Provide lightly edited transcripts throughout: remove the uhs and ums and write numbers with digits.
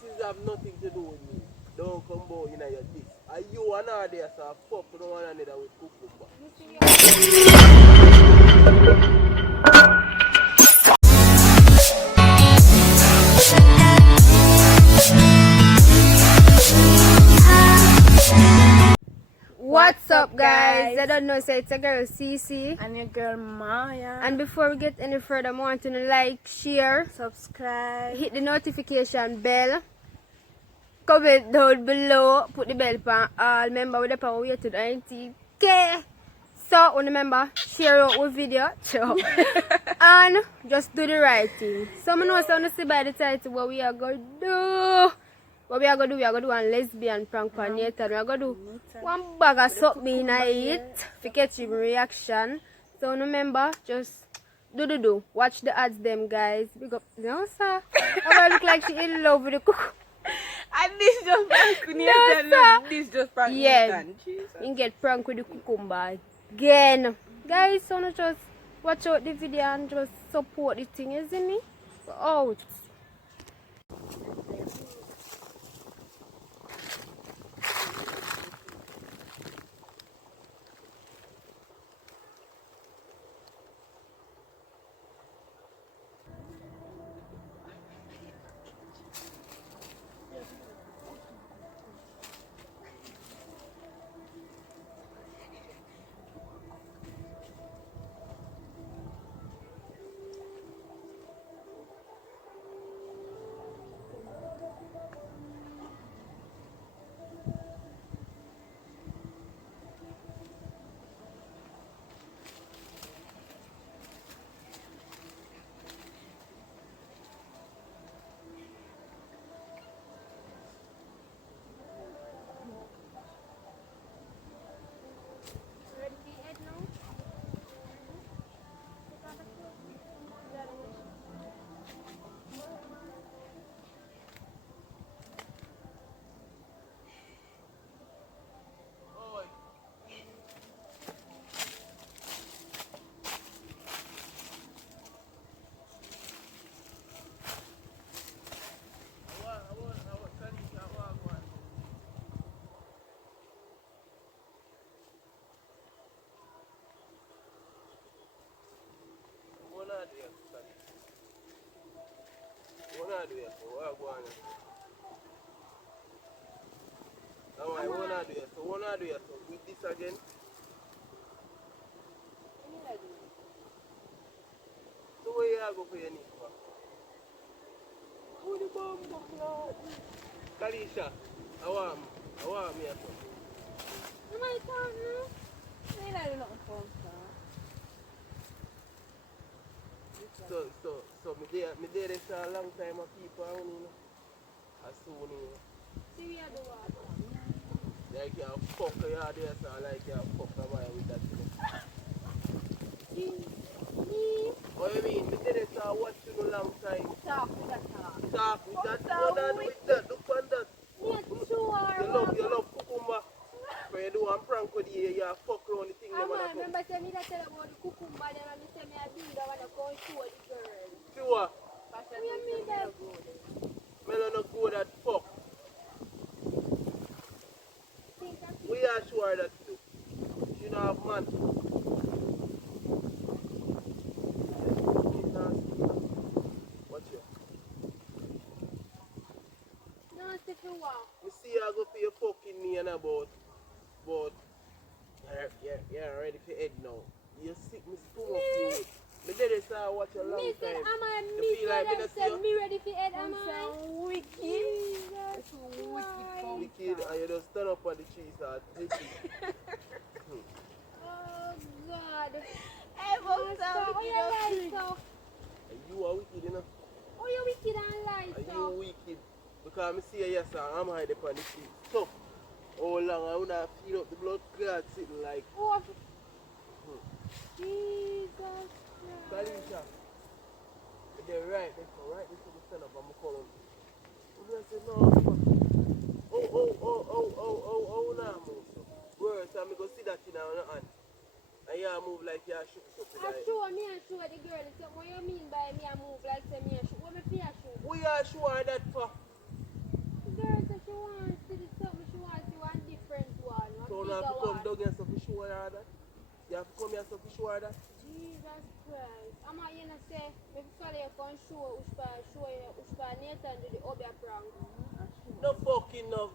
Kisses have nothing to do with me. Don't come bow in your this. Are you and her there, so fuck no one another with cucumber. What's up, guys? I don't know, so it's a girl Cece and your girl Maya. And before we get any further, I want to like, share, subscribe, hit the notification bell, comment down below, put the bell on all. Remember, we're on way to 90k. So remember, share out with video and just do the right thing. So I know someone see by the title what we are going to do. What we are going to do, we are going to do one lesbian prank on Nathan. We are going to do one bag of something I eat to catch him reaction. So remember, just do. Watch the ads them, guys. Big up. No, sir. I look like she in love with the cook. And this just prank with Nathan. No, this just prank with yeah. Nathan. You get prank with the cucumber again. Guys, so no just watch out the video and just support the thing, isn't me? We're out. With this again. So where you go for your niece? Who the bomb buckler? Kalisha, I want me at home. Am I talking? Say that you're not phone, So me there this a long time of people around, you know. As soon, you know. See we are the water. Like you fuck you there, so like you fuck away with that, you know. What you mean? Me did it watch you a long time. Talk with that. Talk with that. What I do with that? Look on that. Yeah, sure. You love cucumber. When you do one prank with you fuck around the thing. Remember say me that tell about the cucumber then and you say me I do that one to go show the girl. Sure. What do you mean that? Me not good at fuck. We are sure that too. You know have man. Watch you. No, if you want. Me see you go for your fucking me and about yeah, ready for head now. You sick me stomach you. Me did it so watch a long time. Me said am I you feel like me said me ready for head am I? wicked. Wicked and you just stand up on the trees and take it. Oh God. Hey, what's up? Oh, you lie so. You are wicked, you know. Oh, you wicked and lie And so. you wicked. Because I see you yes sir, I'm hiding upon the street. So how long I would have feel up the blood clot sitting like Oh, Jesus Christ. Kalisha. They're right next to the stand up, I'm calling. I said no. Oh, now move. Worse, I'm going to see that in our hand. And you move like you shook it up. I show me and show the girl. So what you mean by me I move like say me and show? What me feel show? We are sure that for. her that. You have to come here so to show her that. Jesus Christ. I'm not gonna say, before you can show Nathan do the Obia prank. No fucking no,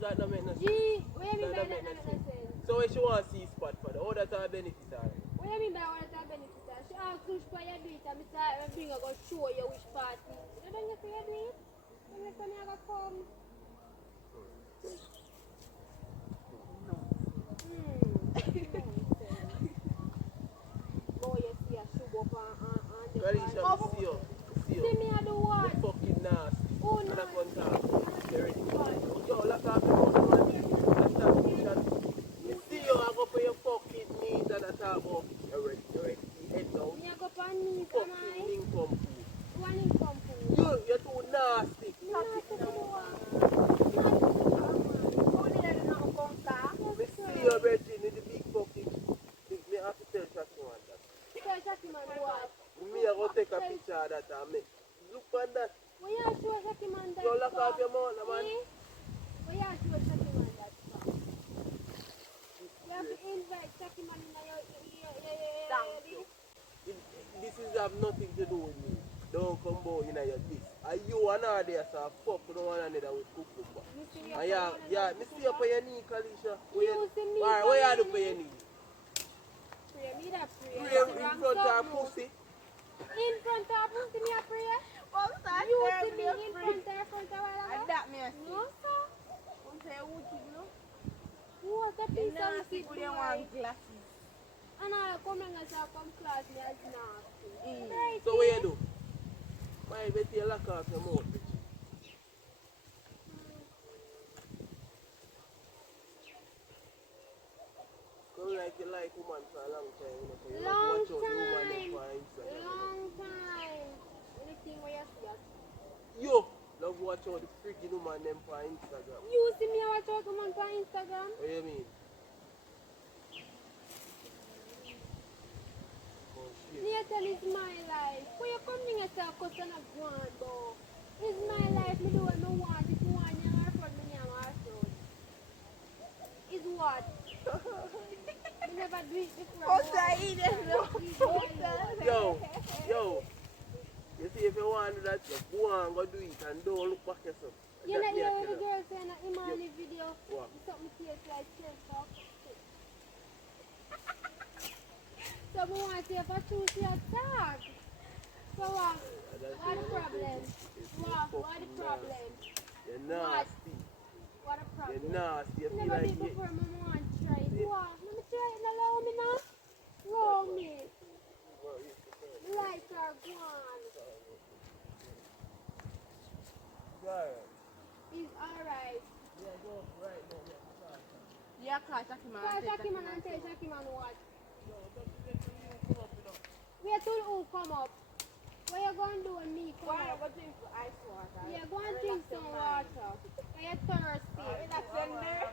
that don't make no sense. Gee, what do you mean by That that? don't make That no make no sense. sense. So when she want to see spot for the, all that are benefit her. What do you mean by all that benefit? She asked which part you do it and I bring her go show you which part. You don't get to you do it? Then you come here go come. Boy, you see a shoe up on the Galisha, see you. See me I do what? You fucking nasty. Oh, And no. that one talk. You ready? Yo, let's talk about the one. Let's talk about that. You see you, I go for your fucking knees and I talk about. You ready? Head down. Me I go on knees, am Fucking I? income food. One income food. You're too nasty. You not to do what? Me see your Reggie in the big fucking. Me have to tell Shaki man that. Tell Shaki man what? Me I go take a picture of that and me. Look on that. When you show Shaki man that You lock for? off your mouth, man. Eh? When you show Shaki man that for? You have to invite Shaki man in your This is have nothing to do with me. Don't come bout in your this. And you and her there, so fuck no one another with cucumber. You see me And yeah, me see you for your knee, Kalisha. You see me Alright, for where your you do for your knee? Pray, me that pray. Pray in front of her pussy. In front of her pussy, me a pray. Well, start You there, see me be a in free. front of her while And ago? that me a see. No, sir. Don't say who no. What a You piece know, of shit, people they boy. want glasses. And I come and say, come class me as nasty. Right, So what you do? Why you better lock off your mouth, bitch? Come like you like woman for a long time, you know, so you Long watch out the woman time. them for Instagram. Long time. Anything where you see us. Yo, love watch out the freaking woman them for Instagram. You see me watch out woman on Instagram? What you mean? Oh shit. Nathan is my life. Where you come in and say, cause you're not going, though. It's my life. Me do what I want. If you want, you're our friend, me I'm our friend. Is what? We never do it before. What's that eating? Yo. You see, if you want to do that, just go and go do it and don't look back yourself. You know, hear what the girl say in the Imani video? What? Something tastes like shell. So we want to see if I choose your tag. So what? What the problem? What the problem? You're nasty. What the problem? You're nasty. You You feel never like did you... before, Mama want to try it. What? Let me try it and allow me now. Allow me. The lights are gone. It's alright. Yeah, go right now. Yeah, call Shaki man. Tell Shaki man and tell Shaki man what? Wait till who come up. What you going to do when me come up? Go drink ice water. Yeah, go and drink some water. You're thirsty. Relax in there.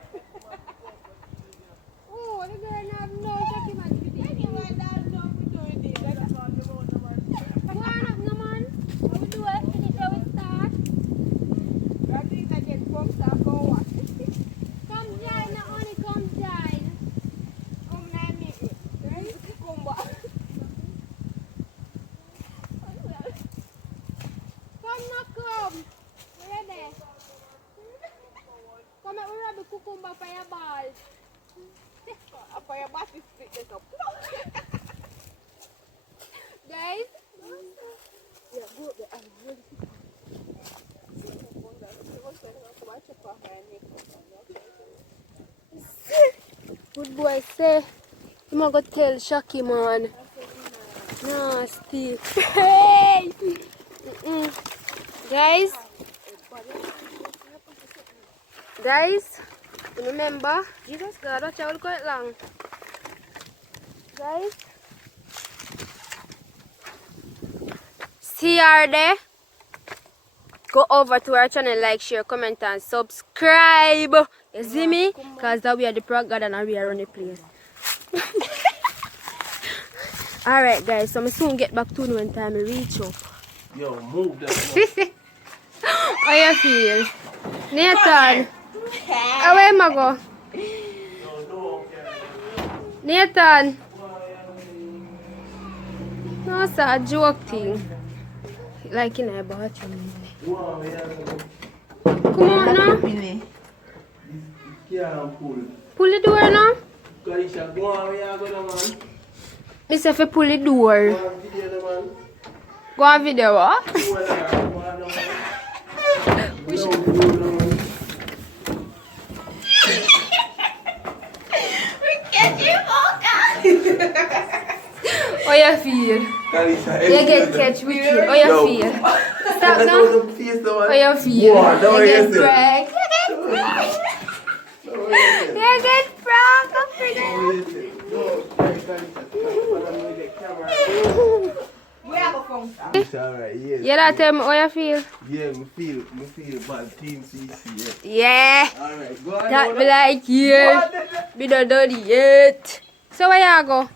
Oh, the girl have no Shaki man video. Anyway, that's how we do it. Go on up, no man. What we do it? Finish how we start. I think I get pumped up or what? Come join, not only come join. Right? Come not come. Where there? Come and we rub the cucumber for your ball. For your body split this up. Guys, Yeah, go there. I'm really good boy say, you might go tell Shaki man. Nasty. Hey! Guys, remember, Jesus God, watch out quite long. Guys, see her there. Go over to our channel, like, share, comment, and subscribe. You see me? Because that we are the prog god and we are on the place. Alright, guys, so I soon get back to you when time I reach up. Yo, move that. How you feel? Nathan, how am I go? Nathan. No, it's a joke thing. Like in a bathroom. Come on now. Pull the door now. This if you pull the door. Go on video, what? How you feel? You get catch with you. How you feel? Stop now. How you feel? You get pranked. You get pranked. Don't forget. It's alright, yes. You don't tell me how you feel? Yeah, me feel bad. Team CC, Yeah. Alright, go on. That be like, yeah. We don't done it yet. So where you go?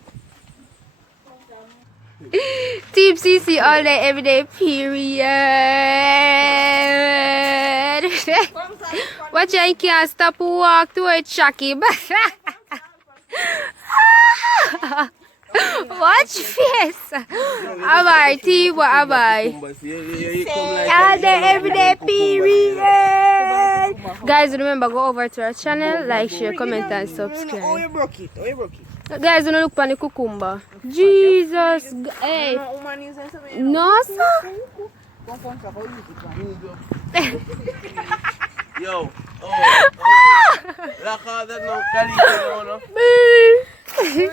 Team CC all day, every day, period. Watch I can't stop walk towards Shaki. Watch face. Am I team? What am I? All day, every day, period. Guys, remember, go over to our channel, like, share, comment, and subscribe. Oh, you broke it. Guys, don't look for the cucumber. Jesus. Hey. No, sir. Yo, look how that no Cali,